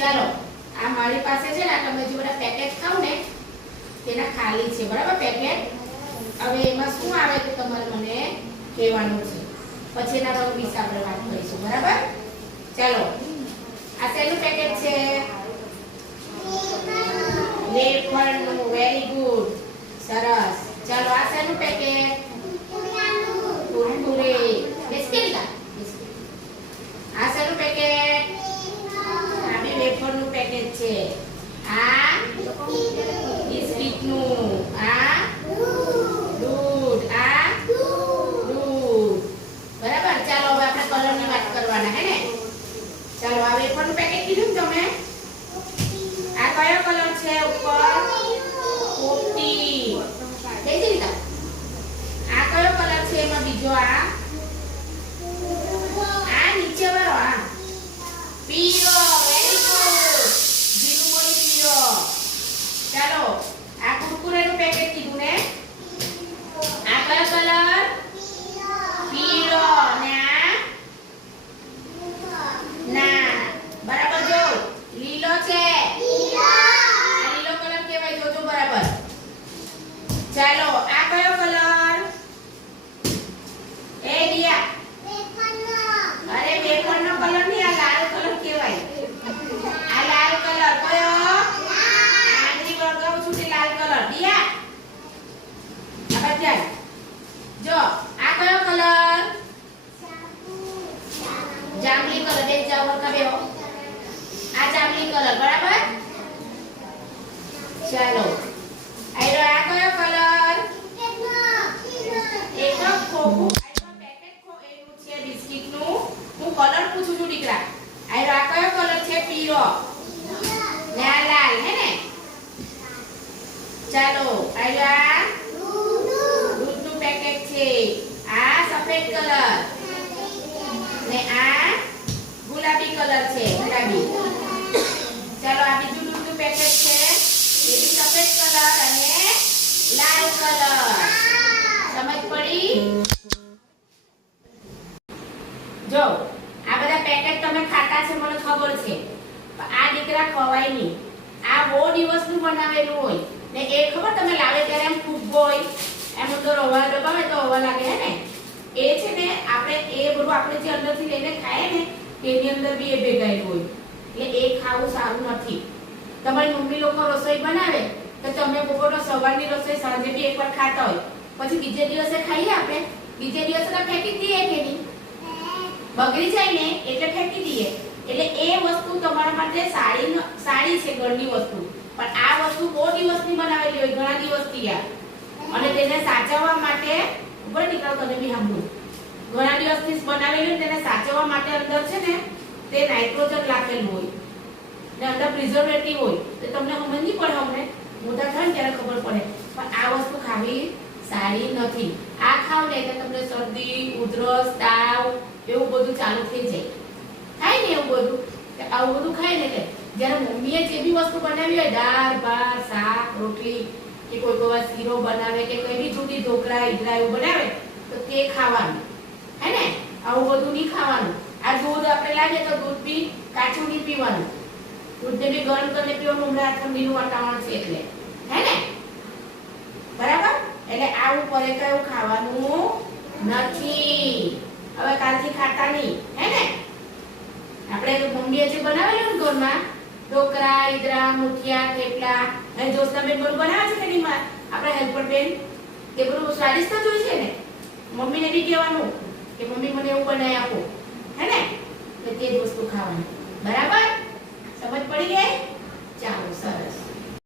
ચાલો આ મારી પાસે છે ને તમે જે બધા પેકેટ ખાવ ને તેના ખાલી છે બરાબર પેકેટ. હવે એમાં શું આવે તો તમારે મને કહેવાનું છે. પછી એના રંગ વિશે આપણે વાત કરીશું બરાબર. ચાલો આ શેનું પેકેટ છે? વેફરનું. વેરી ગુડ, સરસ. ચાલો આ શેનું પેકેટ? કુરકુરે. બિસ્કિટ. આ શેનું પેકેટ? આ બી વેફરનું પેકેટ છે. આ બિસ્કિટનું. આ દૂધ. આ દૂધ. બરાબર. ચાલો હવે આપણે કલરની વાત કરવાના હે ને. ચાલો આ વેફરનું પેકેટ કીધું ને તમે. આ કયો કલર છે ઉપર? પોપટી. દેખી લીધા. આ કયો કલર છે એમાં બીજો? આ નીચે વાળો આ પીળો. Very good. જીરું બોલી પીળો. ચાલો આ કુરકુરેનું પેકેટ કીધું ને. આ કયો કલર? પીળો. ને આ ના બરાબર જો લીલો છે. આ લીલો કલર કહેવાય. જોજો બરાબર. ચાલો આ કયો કલર? એ દિયા. અરે વેફરનો કલર નહીં, આ લાલ કલર કહેવાય. આ લાલ કલર કયો? આંગળી વળગાવું છું તે લાલ કલર. દિયા આ બધા જો આ કયો કલર? જાંબલી કલર. બે જાવર કબેઓ. આ જાંબલી કલર બરાબર. ચાલો આયરો આ કયો કલર? એકદમ ખોખું. આયરો પેકેટ એનું છે બિસ્કિટનું. હું કલર પૂછું છું દીકરા. આયરો આ કયો કલર છે? પીળો. ને આ લાલ હે ને. ચાલો આયરો આ દૂધનું પેકેટ છે. આ સફેદ કલર. ને આ ગુલાબી કલર છે. ગુલાબી. ચાલો આ બીજું દૂધનું પેકેટ છે. એ બી સફેદ કલર અને લાલ કલર. સમજ પડી? જો આ બધા પેકેટ તમે ખાતા છે મને ખબર છે. પણ આ દીકરા ખવાય નહીં. આ બહુ દિવસનું બનાવેલું હોય ને એ ખબર તમે લાવે ત્યારે એમ ફૂગ હોય એમ અંદર હવા દબાવે તો હવા લાગે હે ને. એ છે ને આપણે એ બધું આપણે જે અંદરથી લઈને ખાય ને તેની અંદર બી એ ભેગાયેલું હોય. એટલે એ ખાવું સારું નથી. તમારી મમ્મી લોકો રસોઈ બનાવે તો તમે બપોરનો સવારની રસોઈ સાંજે બી એકવાર ખાતા હોય પછી બીજે દિવસે ખાઈએ આપણે. બીજે દિવસે તો ફેંકી દઈએ કે નહીં? બગડી જાય ને એટલે ફેંકી દઈએ. એટલે એ વસ્તુ તમારા માટે સારી છે ઘરની વસ્તુ. પણ આ વસ્તુ બહુ દિવસની બનાવેલી હોય ઘણા દિવસથી યાર. અને તેને સાચવવા માટે ઉપર નીકળો તને બી સાંભળું. ઘણા દિવસથી બનાવેલી હોય તેને સાચવવા માટે અંદર છે ને તે નાઇટ્રોજન લાગેલું હોય ને અંદર પ્રિઝર્વેટિવ હોય. તો તમને સમજ નહીં પડે. અમને મોટા થાય ને ત્યારે ખબર પડે. પણ આ વસ્તુ ખાવી સારી નથી. આ ખાવ ને એટલે તમને શરદી, ઉધરસ, તાવ એવું બધું ચાલુ થઈ જાય. થાય ને એવું બધું. આવું બધું ખાય ને એટલે જ્યારે મમ્મીએ જે બી વસ્તુ બનાવી હોય દાળ, ભાત, શાક, રોટલી કે કોઈ શીરો બનાવે કે કઈ બી જુદી ઢોકળા, ઈદડા એવું બનાવે તો તે ખાવાનું હે ને. આવું બધું નહીં ખાવાનું. આ દૂધ આપણે લાગે તો દૂધ બી કાચું નહીં પીવાનું. દૂધને બી ગરમ કરીને પીવાનું. હમણાં ઠંડીનું વાતાવરણ છે એટલે હે ને. બરાબર. એટલે આવું પડે તો એવું ખાવાનું નથી. હવે કાલથી ખાતા નહીં હે ને. આપણે મમ્મીએ જે બનાવેલું ને ઘરમાં ઢોકળા, ઈદડા, મુઠિયા, થેપલા અને જોશનાબેન બધું બનાવે છે કે નહીં આપણે હેલ્પર બેન તે બધું સ્વાદિષ્ટ જ હોય છે ને. મમ્મીને બી કહેવાનું કે મમ્મી મને એવું બનાવી આપો હે ને. એટલે તે જ વસ્તુ ખાવાની. બરાબર. સમજ પડી ગઈ?